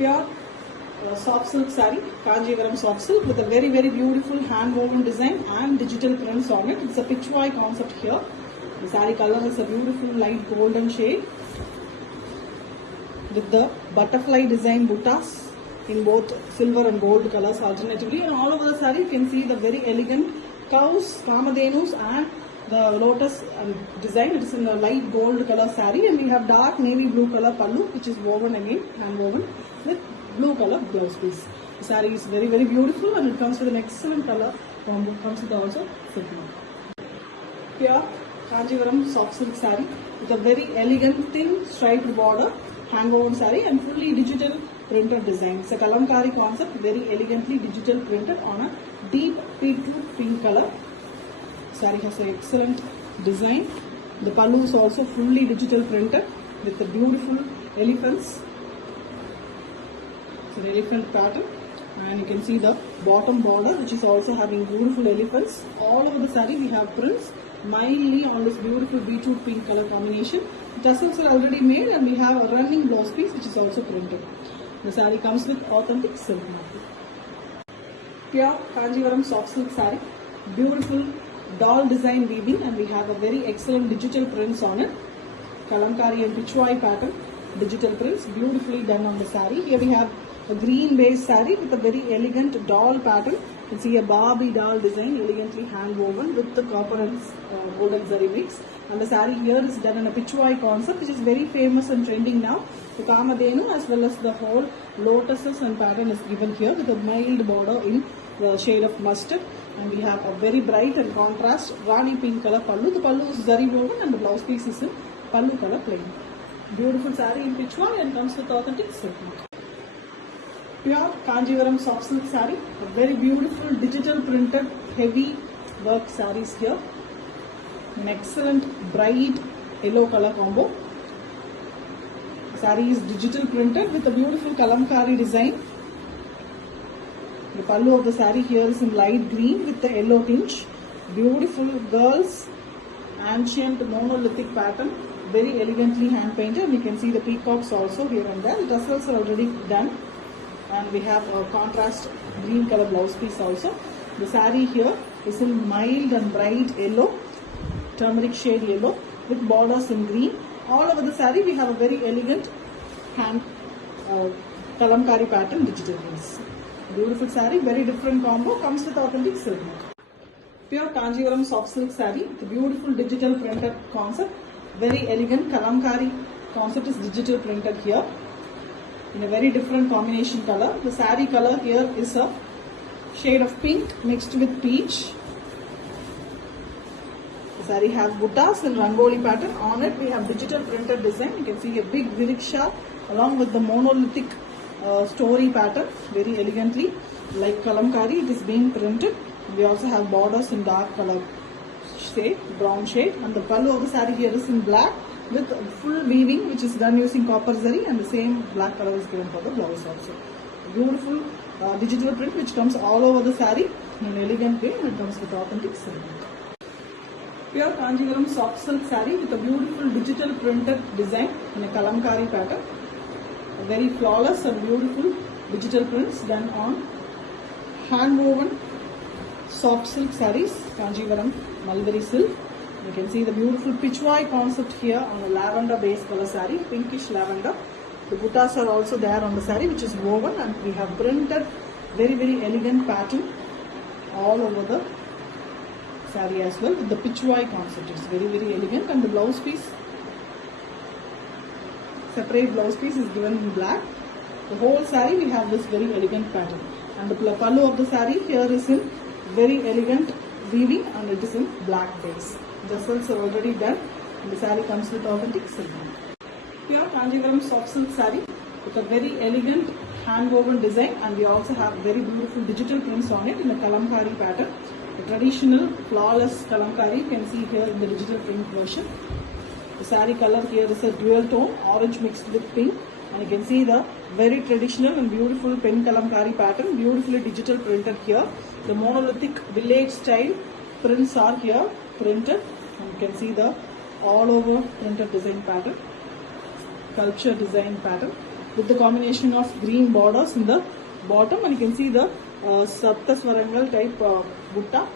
Pure soft silk saree, Kanjivaram soft silk with a very beautiful hand woven design and digital prints on it. It's a pitchwai concept here. The saree color is a beautiful light golden shade with the butterfly design buttas in both silver and gold colors alternatively, and all over the saree you can see the very elegant cows, kamadhenus and the lotus design. It is in a light gold color saree, and we have dark navy blue color pallu, which is woven again, hand woven with blue color blouse piece. The saree is very beautiful, and it comes with an excellent color combo. Comes with also silk mark. Pure Kanjivaram soft silk saree with a very elegant thin striped border, hand woven saree and fully digital printed design. It's a kalamkari concept, very elegantly digital printed on a deep beetroot pink color. Saree has an excellent design. The pallu is also fully digital printed with the beautiful elephants. It's an elephant pattern, and you can see the bottom border, which is also having beautiful elephants. All over the saree we have prints mildly on this beautiful beetroot pink color combination. Tassels are already made, and we have a running blouse piece which is also printed. The saree comes with authentic silk marking. Pure Kanjivaram soft silk saree, beautiful doll design weaving, and we have a very excellent digital prints on it. Kalamkari and Pichwai pattern, digital prints beautifully done on the saree. Here we have a green base saree with a very elegant doll pattern. You can see a Barbie doll design, elegantly hand woven with the copper and golden zari mix. And the saree here is done in a Pichwai concept, which is very famous and trending now. The Kamadhenu as well as the whole lotuses and pattern is given here with a mild border in the shade of mustard. And we have a very bright and contrast Rani pink color pallu. The pallu is zari woven and the blouse piece is in pallu color plain. Beautiful saree in Pichwai and comes with authentic silk. Pure Kanjivaram soft silk saree, a very beautiful digital printed heavy work sarees here. An excellent bright yellow color combo. Saree is digital printed with a beautiful kalamkari design. The pallu of the saree here is in light green with the yellow tinge. Beautiful girls, ancient monolithic pattern, very elegantly hand painted. And you can see the peacocks also here and there. The tassels are already done, and we have a contrast green color blouse piece also. The saree here is in mild and bright yellow, turmeric shade yellow with borders in green. All over the saree we have a very elegant hand kalamkari pattern digital prints. Beautiful saree, very different combo, comes with authentic silk. Pure Kanjivaram soft silk saree, the beautiful digital printed concept, very elegant kalamkari concept is digital printed here in a very different combination color. The saree color here is a shade of pink mixed with peach. The saree has buttas and rangoli pattern. On it we have digital printed design. You can see a big viriksha along with the monolithic story pattern, very elegantly like kalamkari it is being printed. We also have borders in dark color shade, brown shade, and the pallu of the saree here is in black with full weaving which is done using copper zari, and the same black color is given for the blouse also. Beautiful digital print which comes all over the saree in an elegant way, and it comes with authentic silk. Pure Kanjivaram soft silk saree with a beautiful digital printed design in a kalamkari pattern. A very flawless and beautiful digital prints done on hand woven soft silk sarees, Kanjivaram mulberry silk. You can see the beautiful Pichwai concept here on a lavender base color saree, pinkish lavender. The buttas are also there on the saree which is woven, and we have printed very elegant pattern all over the saree as well with the Pichwai concept. It's very elegant, and the blouse piece, separate blouse piece is given in black. The whole saree we have this very elegant pattern, and the pallu of the saree here is in very elegant weaving, and it is in black base. Tassels are already done, and the saree comes with authentic silk. Pure Kanjivaram soft silk saree with a very elegant hand woven design, and we also have very beautiful digital prints on it in the kalamkari pattern. The traditional flawless kalamkari you can see here in the digital print version. The saree color here is a dual tone, orange mixed with pink, and you can see the very traditional and beautiful pen kalamkari pattern, beautifully digital printed here. The monolithic village style prints are here printed, and you can see the all over printed design pattern, sculpture design pattern. with the combination of green borders in the bottom, and you can see the Saptaswarangal type butta.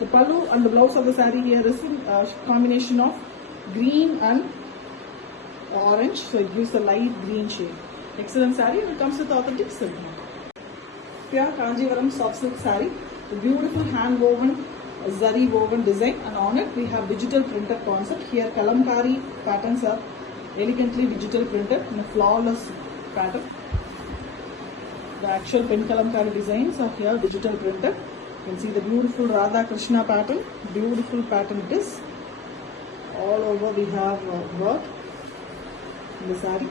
The pallu and the blouse of the saree here is in combination of green and orange, so it gives a light green shade. Excellent saree, and it comes with authentic silk. Pure Kanjivaram soft silk saree, a beautiful hand woven zari woven design, and on it we have digital printed concept. Here kalamkari patterns are elegantly digital printed in a flawless pattern. The actual pen kalamkari designs are here digital printed. You can see the beautiful Radha Krishna pattern, beautiful pattern it is. All over we have work in the saree.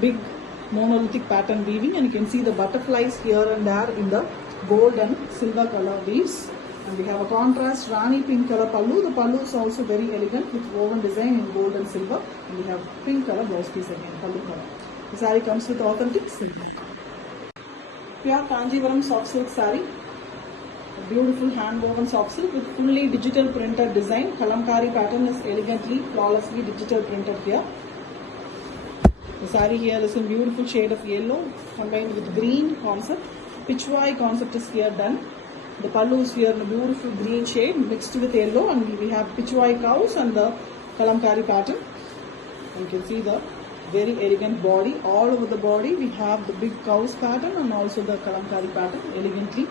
Big monolithic pattern weaving, and you can see the butterflies here and there in the gold and silver color weaves. And we have a contrast Rani pink color pallu. The pallu is also very elegant with woven design in gold and silver. And we have pink color blouse piece again, pallu color. The saree comes with authentic silk. Pure Kanjivaram soft silk saree. A beautiful hand woven soft silk with fully digital printed design. Kalamkari pattern is elegantly, flawlessly digital printed here. The saree here is in beautiful shade of yellow combined with green concept. Pichwai concept is here done. The pallu is here in a beautiful green shade mixed with yellow, and we have Pichwai cows and the kalamkari pattern. And you can see the very elegant body. All over the body we have the big cows pattern and also the kalamkari pattern elegantly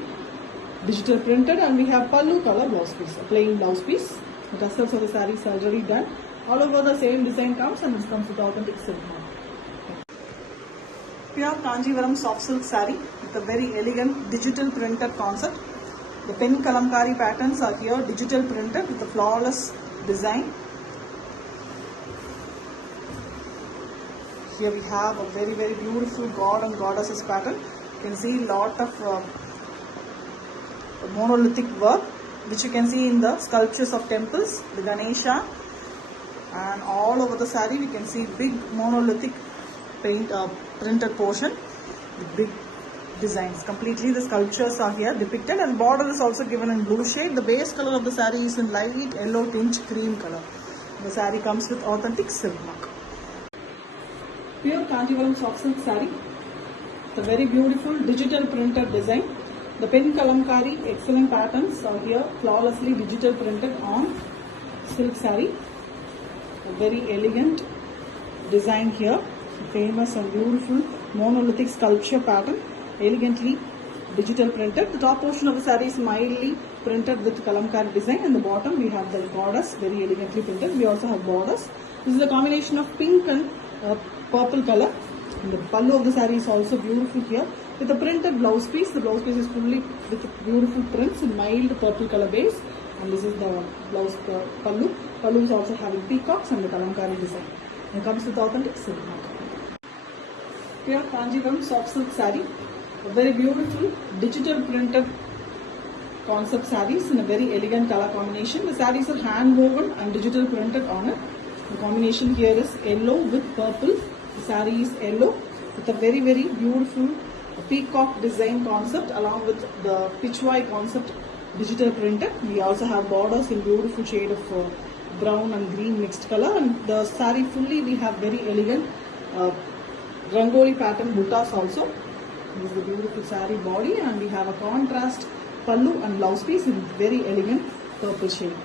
digital printed, and we have pallu color blouse piece, a plain blouse piece. The tassels of the saree is already done. All over the same design comes, and it comes with authentic silk. Pure Kanjivaram soft silk saree with a very elegant digital printed concept. The pen kalamkari patterns are here digital printed with a flawless design. Here we have a very beautiful god and goddesses pattern. You can see lot of monolithic work which you can see in the sculptures of temples, the Ganesha, and all over the saree we can see big monolithic printed portion with big designs. Completely the sculptures are here depicted, and border is also given in blue shade. The base color of the saree is in light yellow tinge cream color. The saree comes with authentic silk mark. Pure Kanjivaram soft silk saree. The very beautiful digital printed design. The pen kalamkari excellent patterns are here flawlessly digital printed on silk saree. A very elegant design here. Famous and beautiful monolithic sculpture pattern, elegantly digital printed. The top portion of the saree is mildly printed with kalamkari design, and the bottom we have the goddess very elegantly printed. We also have borders. This is a combination of pink and purple color. And the pallu of the saree is also beautiful here with a printed blouse piece. The blouse piece is fully with beautiful prints in mild purple color base, and this is the blouse pallu. Pallu is also having peacocks and the kalamkari design. It comes with authentic silk. Pure Kanjivaram soft silk saree, a very beautiful digital printed concept sarees in a very elegant color combination. The sarees are hand woven and digital printed on it. The combination here is yellow with purple. The saree is yellow with a very beautiful peacock design concept along with the Pichwai concept digital printed. We also have borders in beautiful shade of brown and green mixed color, and the saree fully we have very elegant Rangoli pattern buttas also. This is the beautiful saree body, and we have a contrast pallu and blouse piece in very elegant purple shade.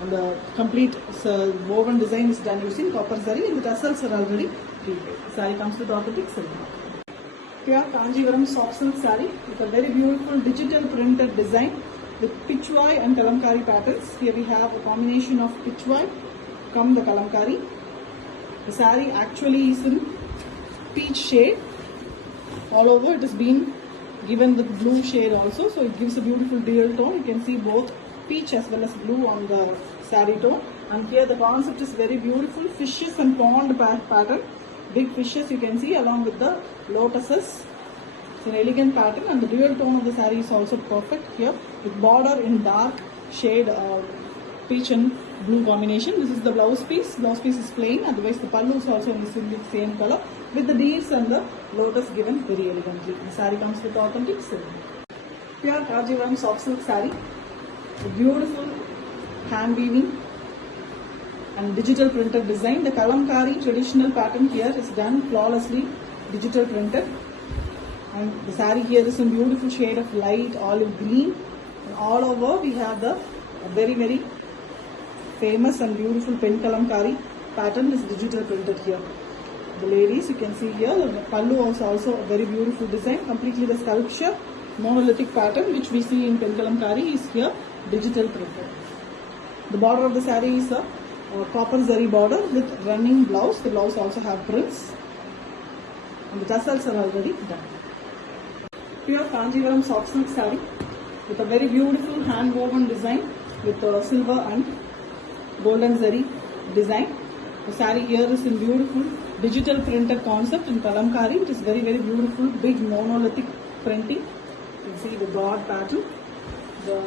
And the complete woven design is done using copper zari, and the tassels are already prepaid. Saree comes with authentic silk. Pure Kanjivaram soft silk saree with a very beautiful digital printed design with Pichwai and kalamkari patterns. Here we have a combination of Pichwai come the kalamkari. The saree actually is in peach shade. All over it has been given with blue shade also, so it gives a beautiful dual tone. You can see both peach as well as blue on the saree tone. And here the concept is very beautiful, fishes and pond pattern, big fishes you can see along with the lotuses. It's an elegant pattern, and the dual tone of the saree is also perfect here with border in dark shade peach and blue combination. This is the blouse piece. Blouse piece is plain, otherwise the pallu is also in the same color with the deals and the lotus given very elegantly. The saree comes with authentic silk. Pure Kanjivaram soft silk saree. A beautiful hand weaving and digital printed design. The kalamkari traditional pattern here is done flawlessly, digital printed. And the saree here is in beautiful shade of light olive green. And all over we have the very famous and beautiful pen kalamkari pattern is digital printed here. The ladies, you can see here, the pallu is also a very beautiful design, completely the sculpture, monolithic pattern which we see in pen kalamkari is here digital printed. The border of the saree is a copper zari border with running blouse. The blouse also have prints and the tassels are already done. Pure Kanjivaram soft silk saree with a very beautiful hand woven design with silver and golden zari design. The saree here is in beautiful digital printed concept in kalamkari. It is very beautiful, big monolithic printing. You can see the god pattern, the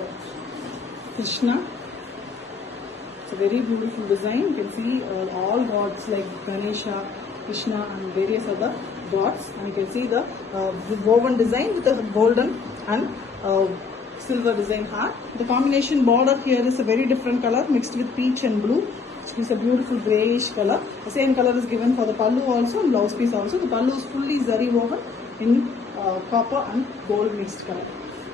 Krishna. It's a very beautiful design. You can see all gods like Ganesha, Krishna and various other gods. And you can see the woven design with the golden and silver design heart. The combination border here is a very different color mixed with peach and blue, which is a beautiful greyish color. The same color is given for the pallu also and blouse piece also. The pallu is fully zari woven in copper and gold mixed color.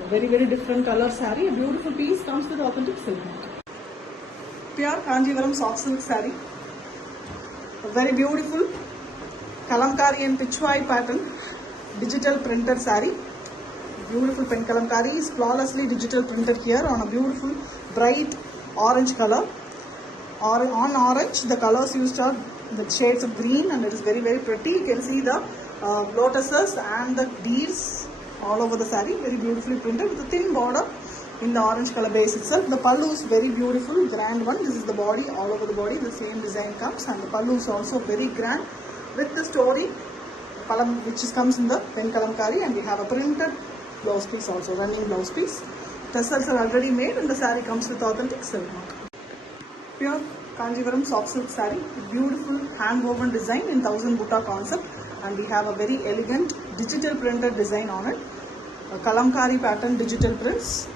A very different color saree. A beautiful piece, comes with authentic silk mark. Pure Kanjivaram soft silk saree. A very beautiful kalamkari and pichwai pattern digital printed saree. Beautiful pen kalamkari is flawlessly digital printed here on a beautiful bright orange color. Or on orange, the colors used are the shades of green and it is very pretty. You can see the lotuses and the deers all over the saree, very beautifully printed with a thin border in the orange color base itself. The pallu is very beautiful, grand one. This is the body, all over the body the same design comes, and the pallu is also very grand with the story which comes in the pen kalamkari, and we have a printed blouse piece also, running blouse piece. Tassels are already made and the saree comes with authentic silk mark. Pure Kanjivaram soft silk saree, beautiful hand woven design in 1000 butta concept, and we have a very elegant digital printed design on it. A kalamkari pattern digital prints.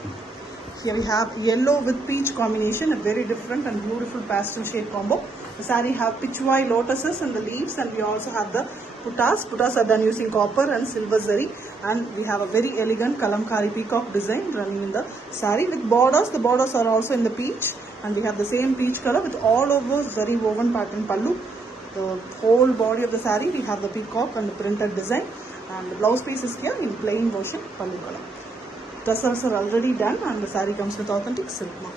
Here we have yellow with peach combination, a very different and beautiful pastel shade combo. The saree have pichwai lotuses and the leaves, and we also have the puttas. Puttas are done using copper and silver zari, and we have a very elegant kalamkari peacock design running in the saree with borders. The borders are also in the peach, and we have the same peach color with all over zari woven pattern pallu. The whole body of the saree we have the peacock and the printed design, and the blouse piece is here in plain version pallu color. Tassels are already done and the saree comes with authentic silk mark.